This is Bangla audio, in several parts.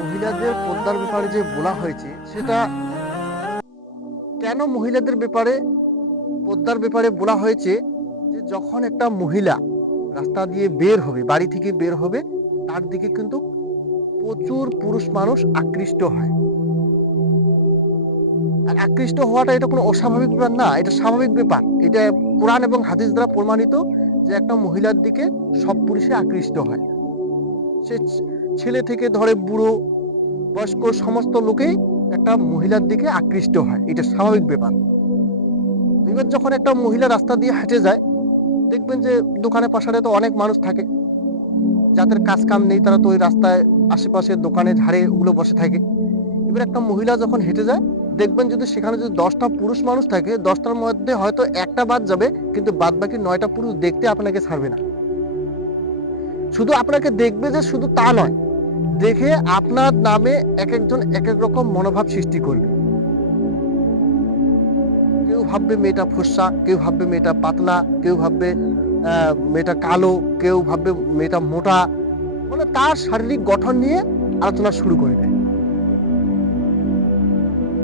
মহিলাদের পর্দার ব্যাপারে যে বলা হয়েছে সেটা কেন মহিলাদের ব্যাপারে পর্দার ব্যাপারে বলা হয়েছে যে যখন একটা মহিলা রাস্তা দিয়ে বের হবে, বাড়ি থেকে বের হবে, তার দিকে কিন্তু প্রচুর পুরুষ মানুষ আকৃষ্ট হয়। আর আকৃষ্ট হওয়াটা এটা কোনো অস্বাভাবিক ব্যাপার না, এটা স্বাভাবিক ব্যাপার। এটা কোরআন এবং হাদিস দ্বারা প্রমাণিত যে একটা মহিলার দিকে সব পুরুষে আকৃষ্ট হয়। সে ছেলে থেকে ধরে বুড়ো বয়স্ক সমস্ত লোকেই একটা মহিলার দিকে আকৃষ্ট হয়, এটা স্বাভাবিক ব্যাপার। এবার যখন একটা মহিলা রাস্তা দিয়ে হেঁটে যায়, দেখবেন যে দোকানে পাশারে তো অনেক মানুষ থাকে, যাদের কাজ কাম নেই তারা তো ওই রাস্তায় আশেপাশে দোকানে ঝাড়ে ওগুলো বসে থাকে। এবার একটা মহিলা যখন হেঁটে যায়, দেখবেন যদি সেখানে যদি 10টা পুরুষ মানুষ থাকে, 10টার মধ্যে হয়তো একটা বাদ যাবে, কিন্তু বাদ বাকি 9টা পুরুষ দেখতে আপনাকে ছাড়বে না। শুধু আপনাকে দেখবে যে শুধু তা নয়, দেখে আপনার নামে এক একজন এক এক রকম মনোভাব সৃষ্টি করবে। কেউ ভাববে মেয়েটা ফর্সা, কেউ ভাববে মেয়েটা পাতলা, কেউ ভাববে মেয়েটা কালো, কেউ ভাববে মেয়েটা মোটা, মানে তার শারীরিক গঠন নিয়ে আলোচনা শুরু করে দেয়।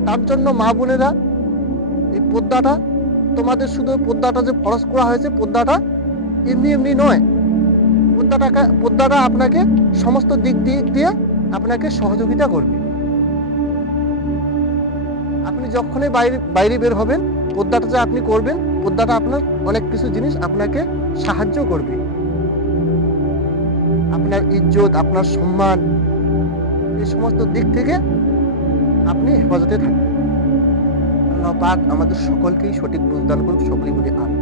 তার জন্য মা বোনেরা, এই পর্দাটা তোমাদের শুধু পর্দাটা যে ফরজ করা হয়েছে, পর্দাটা এমনি এমনি নয়। পর্দাটা আপনাকে সমস্ত দিক দিয়ে আপনাকে সহযোগিতা করবে। আপনি যখনই বাইরে বের হবেন, পর্দাটা যে আপনি করবেন, পর্দাটা আপনার অনেক কিছু জিনিস আপনাকে সাহায্য করবে। আপনার ইজ্জত, আপনার সম্মান, এই সমস্ত দিক থেকে আপনি হেফাজতে থাকবেন। আল্লাহ পাক আমাদের সকলকেই সঠিক বুঝ দান করুন, সকলেই বলি আমিন।